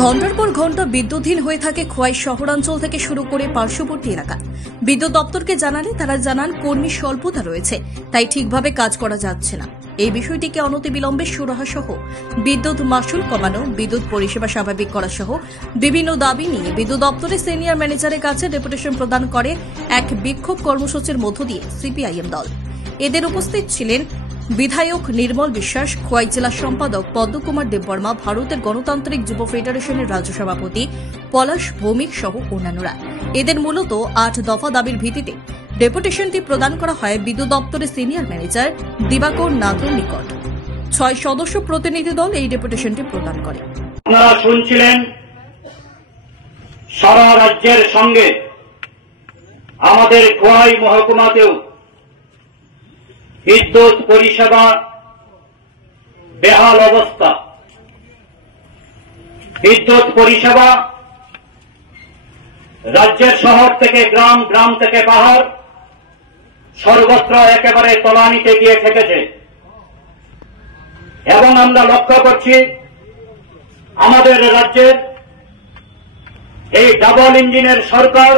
ঘণ্টার পর ঘণ্টা বিদ্যুৎহীন হয়ে থাকে খোয়াই শহরাঞ্চল থেকে শুরু করে পার্শ্ববর্তী এলাকা। বিদ্যুৎ দপ্তরকে জানালে তারা জানান কর্মী স্বল্পতা রয়েছে, তাই ঠিকভাবে কাজ করা যাচ্ছে না। এই বিষয়টিকে অনতিবিলম্বে সুরাহা সহ বিদ্যুৎ মাশুল কমানো, বিদ্যুৎ পরিষেবা স্বাভাবিক করা সহ বিভিন্ন দাবি নিয়ে বিদ্যুৎ দপ্তরের সিনিয়র ম্যানেজারের কাছে ডেপুটেশন প্রদান করে এক বিক্ষোভ কর্মসূচির মধ্য দিয়ে সিপিআইএম দল। এদের উপস্থিত ছিলেন বিধায়ক নির্মল বিশ্বাস, খোয়াই জেলা সম্পাদক পদ্মকুমার দেববর্মা, ভারতের গণতান্ত্রিক যুব ফেডারেশনের রাজ্য সভাপতি পলাশ ভৌমিক সহ অন্যান্যরা। এদের মূলত 8 দফা দাবির ভিত্তিতে ডেপুটেশনটি প্রদান করা হয় বিদ্যুৎ দপ্তরের সিনিয়র ম্যানেজার দিবাকর নাথের নিকট। 6 সদস্য প্রতিনিধি দল এই ডেপুটেশনটি প্রদান করে। আপনারা শুনছিলেন সারা রাজ্যের সঙ্গে আমাদের খোয়াই মহকুমাতেও বিদ্যুৎ পরিষেবা বেহাল অবস্থা। বিদ্যুৎ পরিষেবা রাজ্যের শহর থেকে গ্রাম, গ্রাম থেকে পাহাড় সর্বত্র একেবারে তলানিতে গিয়ে ঠেকেছে। এবং আমরা লক্ষ্য করছি আমাদের রাজ্যের এই ডাবল ইঞ্জিনের সরকার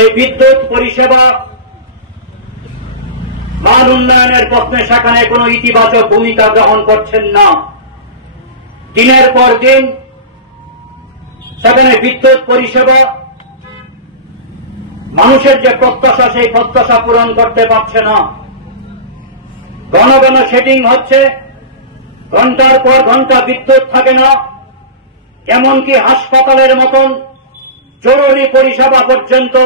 এই বিদ্যুৎ পরিষেবা মান উন্নয়নের প্রশ্নে সেখানে কোন ইতিবাচক ভূমিকা গ্রহণ করছেন না। দিনের পর দিন সেখানে বিদ্যুৎ পরিষেবা মানুষের যে প্রত্যাশা, সেই প্রত্যাশা পূরণ করতে পারছে না। ঘন ঘন সেটিং হচ্ছে, ঘন্টার পর ঘন্টা বিদ্যুৎ থাকে না। এমনকি হাসপাতালের মতন জরুরি পরিষেবা পর্যন্ত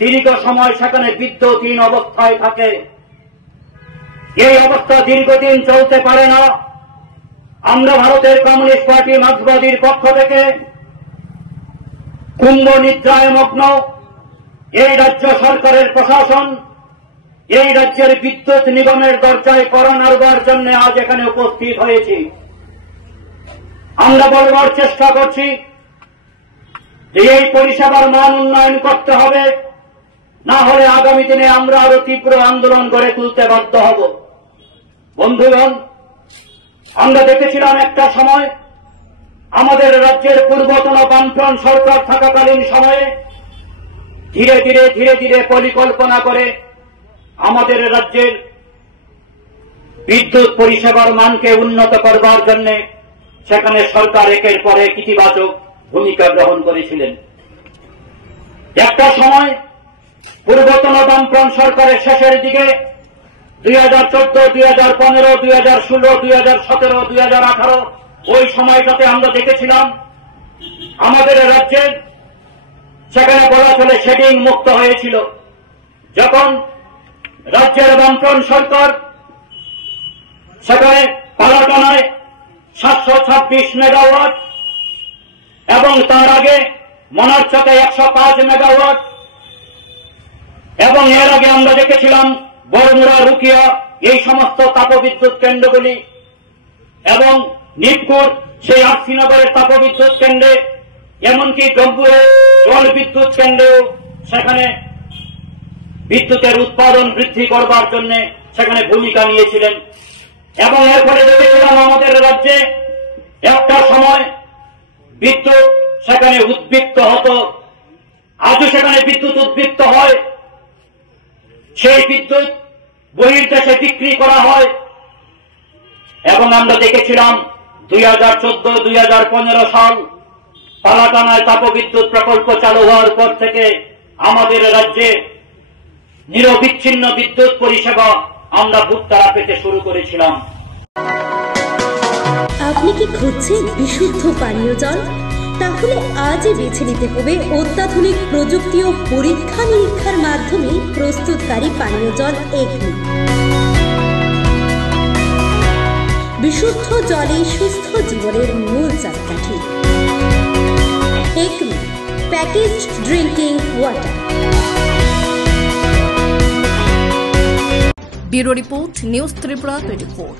দীর্ঘ সময় সেখানে বিদ্যুৎহীন অবস্থায় থাকে। এই অবস্থা দীর্ঘদিন চলতে পারে না। আমরা ভারতের কমিউনিস্ট পার্টি মার্ক্সবাদীর পক্ষ থেকে কুম্ভ নিদ্রায় মগ্ন এই রাজ্য সরকারের প্রশাসন এই রাজ্যের বিদ্যুৎ নিগমের দরজায় কড়া নাড়বার জন্য আজ এখানে উপস্থিত হয়েছি। আমরা বলবার চেষ্টা করছি যে এই পরিষেবার মান উন্নয়ন করতে হবে, না হলে আগামী দিনে আমরা আরো তীব্র আন্দোলন গড়ে তুলতে বাধ্য হব। বন্ধুগণ, আমরা দেখেছিলাম একটা সময় আমাদের রাজ্যের পূর্বতন বামফ্রন্ট সরকার থাকাকালীন সময়ে ধীরে ধীরে পরিকল্পনা করে আমাদের রাজ্যের বিদ্যুৎ পরিষেবার মানকে উন্নত করবার জন্য সেখানে সরকার একের পর এক ইতিবাচক ভূমিকা গ্রহণ করেছিলেন। একটা সময় পূর্বতন বামফ্রন্ট সরকারের শেষের দিকে 2014, 2015, 2016, 2017, 2018 ওই সময়টাতে আমরা দেখেছিলাম আমাদের রাজ্যের সেখানে বলা চলে শেডিং মুক্ত হয়েছিল। যখন রাজ্যের বামফ্রন্ট সরকার সেখানে পালাটানায় 726 মেগাওয়াট এবং তার আগে মনারচকে 105 মেগাওয়াট এবং এর আগে আমরা দেখেছিলাম বড়মুড়া, রুকিয়া এই সমস্ত তাপবিদ্যুৎ কেন্দ্রগুলি এবং নিপকুর সেই আশিনগরের তাপবিদ্যুৎ কেন্দ্রে, এমনকি ডম্বুরের জল বিদ্যুৎ কেন্দ্রেও সেখানে বিদ্যুতের উৎপাদন বৃদ্ধি করবার জন্য সেখানে ভূমিকা নিয়েছিলেন। এবং এর ফলে দেখেছিলাম আমাদের রাজ্যে একটা সময় বিদ্যুৎ সেখানে উদ্বৃত্ত হতো। আজও সেখানে বিদ্যুৎ উদ্বৃত্ত হয়, সেই বিদ্যুৎ বহির্দেশে বিক্রি করা হয়। এবং আমরা দেখেছিলাম 2014, 2015 সাল পালাটানায় তাপবিদ্যুৎ প্রকল্প চালু হওয়ার পর থেকে আমাদের রাজ্যে নিরবিচ্ছিন্ন বিদ্যুৎ পরিষেবা আমরা ভোক্তারা পেতে শুরু করেছিলাম। আপনি কি খুঁজছেন বিশুদ্ধ পানীয় জল? তাহলে আজই বেছে নিতে হবে অত্যাধুনিক প্রযুক্তি ও পরীক্ষা নিরীক্ষার মাধ্যমে প্রস্তুতকারী পানীয় জল একমি। বিশুদ্ধ জলে সুস্থ জীবনের মূল চাকাঠি। Acme packaged drinking water. Bureau report, news Tripura 24।